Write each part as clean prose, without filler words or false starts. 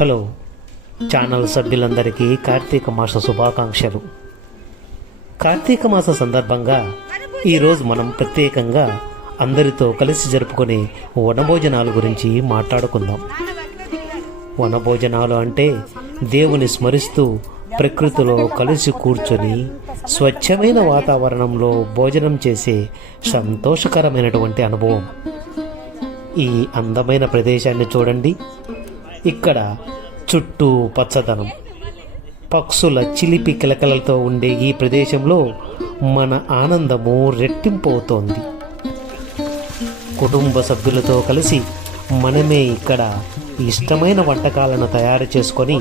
Hello channel సభ్యులందరికీ కార్తీక మాస శుభాకాంక్షలు. కార్తీక మాస సందర్భంగా ఈరోజు మనం ప్రత్యేకంగా అందరితో కలిసి జరుపుకునే వనభోజనాల గురించి మాట్లాడుకుందాం. వనభోజనాలు అంటే దేవుని స్మరిస్తూ ప్రకృతిలో కలిసి కూర్చొని స్వచ్ఛమైన వాతావరణంలో భోజనం చేసే సంతోషకరమైనటువంటి అనుభవం. ఈ అందమైన ప్రదేశాన్ని చూడండి. ఇక్కడ చుట్టూ పచ్చదనం, పక్షుల చిలిపి కిలకలతో ఉండే ఈ ప్రదేశంలో మన ఆనందము రెట్టింపు అవుతోంది. కుటుంబ సభ్యులతో కలిసి మనమే ఇక్కడ ఇష్టమైన వంటకాలను తయారు చేసుకొని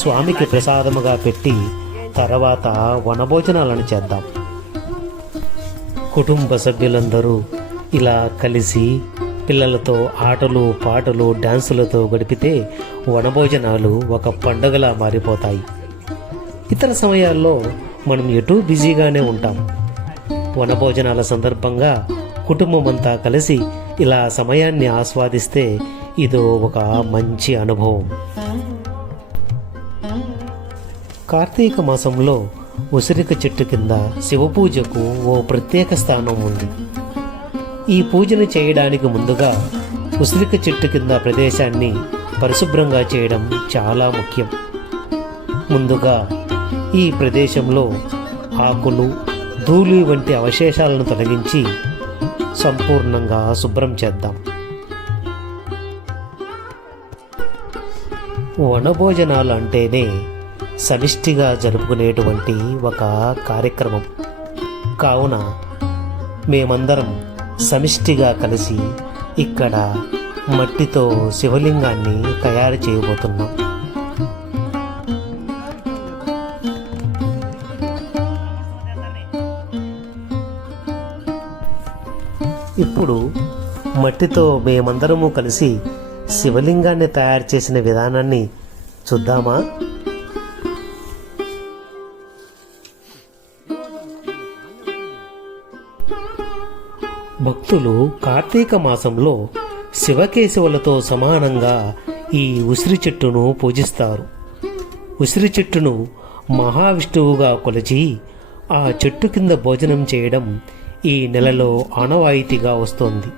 స్వామికి ప్రసాదముగా పెట్టి తర్వాత వనభోజనాలను చేద్దాం. కుటుంబ సభ్యులందరూ ఇలా కలిసి పిల్లలతో ఆటలు పాటలు డాన్సులతో గడిపితే వనభోజనాలు ఒక పండుగలా మారిపోతాయి. ఇతర సమయాల్లో మనం ఎటూ బిజీగానే ఉంటాం. వనభోజనాల సందర్భంగా కుటుంబం అంతా కలిసి ఇలా సమయాన్ని ఆస్వాదిస్తే ఇదో ఒక మంచి అనుభవం. కార్తీక మాసంలో ఉసిరిక చెట్టు కింద శివపూజకు ఓ ప్రత్యేక స్థానం ఉంది. ఈ పూజను చేయడానికి ముందుగా ఉసిరిక చెట్టు కింద ప్రదేశాన్ని పరిశుభ్రంగా చేయడం చాలా ముఖ్యం. ముందుగా ఈ ప్రదేశంలో ఆకులు, ధూళి వంటి అవశేషాలను తొలగించి సంపూర్ణంగా శుభ్రం చేద్దాం. వనభోజనాలు అంటేనే సమిష్టిగా జరుపుకునేటువంటి ఒక కార్యక్రమం. కావున మేమందరం సమిష్టిగా కలిసి ఇక్కడ మట్టితో శివలింగాన్ని తయారు చేయబోతున్నాం. ఇప్పుడు మట్టితో మేమందరము కలిసి శివలింగాన్ని తయారు చేసిన విధానాన్ని చూద్దామా? భక్తులు కార్తీక మాసంలో శివకేశవులతో సమానంగా ఈ ఉసిరి చెట్టును పూజిస్తారు. ఉసిరి చెట్టును మహావిష్ణువుగా కొలిచి ఆ చెట్టు కింద భోజనం చేయడం ఈ నెలలో ఆనవాయితీగా వస్తోంది.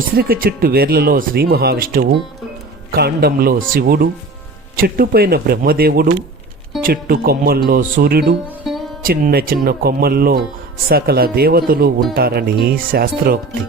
ఉసిరిక చెట్టు వేర్లలో శ్రీ మహావిష్ణువు, కాండంలో శివుడు, చెట్టుపైన బ్రహ్మదేవుడు, చెట్టు కొమ్మల్లో సూర్యుడు, చిన్న చిన్న కొమ్మల్లో సకల దేవతలు ఉంటారని శాస్త్రోక్తి.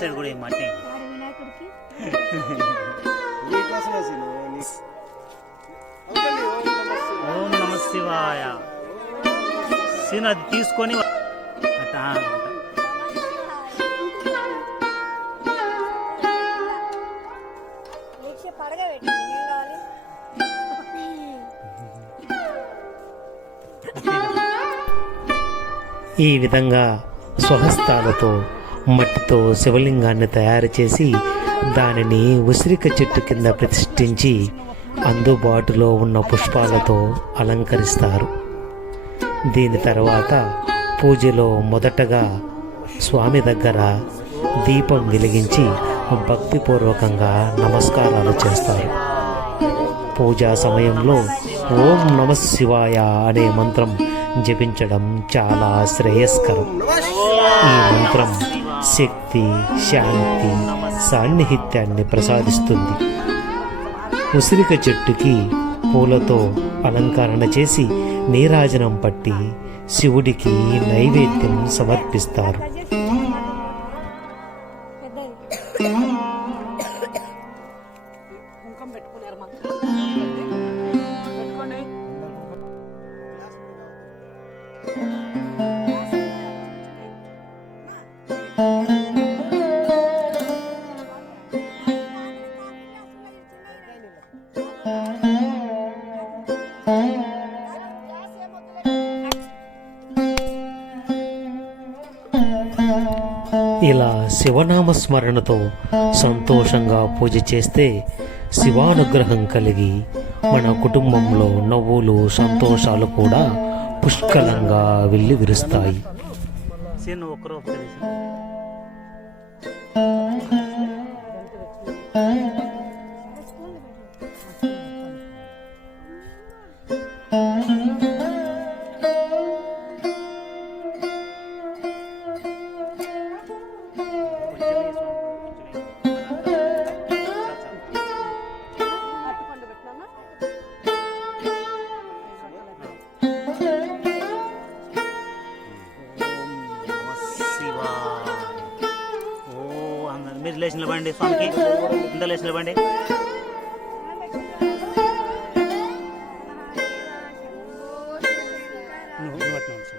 సైడ్ కూడా ఏం మట్టి ఓం నమ శివాయ సీన్ అది తీసుకొని ఈ విధంగా స్వహస్తాలతో మట్టితో శివలింగాన్ని తయారు చేసి దానిని ఉసిరిక చెట్టు కింద ప్రతిష్ఠించి అందుబాటులో ఉన్న పుష్పాలతో అలంకరిస్తారు. దీని తర్వాత పూజలో మొదటగా స్వామి దగ్గర దీపం వెలిగించి భక్తిపూర్వకంగా నమస్కారాలు చేస్తారు. పూజా సమయంలో ఓం నమః శివాయ అనే మంత్రం జపించడం చాలా శ్రేయస్కరం. ఈ మంత్రం శక్తి, శాంతి, సాన్నిహిత్యాన్ని ప్రసాదిస్తుంది. ఉసిరిక చెట్టుకి పూలతో అలంకరణ చేసి నీరాజనం పట్టి శివుడికి నైవేద్యం సమర్పిస్తారు. కుంకం పెట్టుకున్నారు మాకు పెట్టుకోండి. ఇలా శివనామస్మరణతో సంతోషంగా పూజ చేస్తే శివానుగ్రహం కలిగి మన కుటుంబంలో నవ్వులు, సంతోషాలు కూడా పుష్కలంగా వెళ్ళి విరుస్తాయి. సీను ఒకరు తెలిసి అట్టుపండు పెట్టినామా? మీరు లేచి నిలబండి స్వామికి, ఇంత లేచి నిలబండి. నువ్వు అట్లా ఉంచు.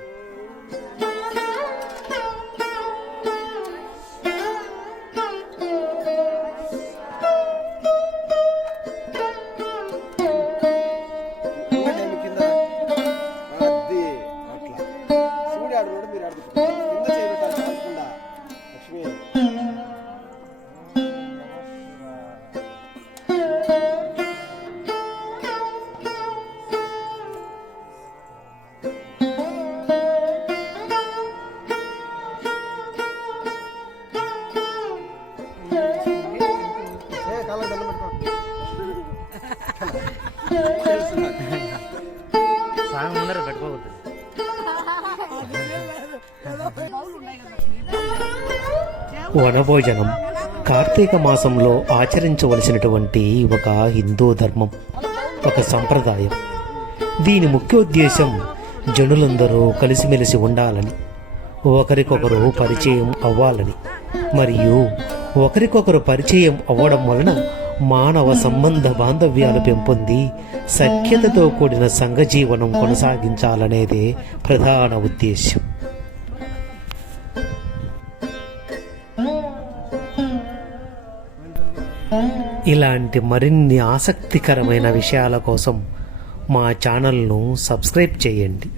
ఉండండి కింద అది అట్లా శివుడి ఆడున్నాడు, మీరు ఆడుకుంటారు కింద చేయబెట్టాలి కాకుండా. లక్ష్మి కాళ్ళకి దండం పెట్టుకో. స్వామి ముందర పెట్టుకోకూడదు. వనభోజనం కార్తీక మాసంలో ఆచరించవలసినటువంటి ఒక హిందూ ధర్మం, ఒక సంప్రదాయం. దీని ముఖ్యోద్దేశం జనులందరూ కలిసిమెలిసి ఉండాలని, ఒకరికొకరు పరిచయం అవ్వాలని, మరియు ఒకరికొకరు పరిచయం అవ్వడం వలన మానవ సంబంధ బాంధవ్యాలు పెంపొంది సఖ్యతతో కూడిన సంఘజీవనం కొనసాగించాలనేదే ప్రధాన ఉద్దేశ్యం. ఇలాంటి మరిన్ని ఆసక్తికరమైన విషయాల కోసం మా ఛానల్ను సబ్స్క్రైబ్ చేయండి.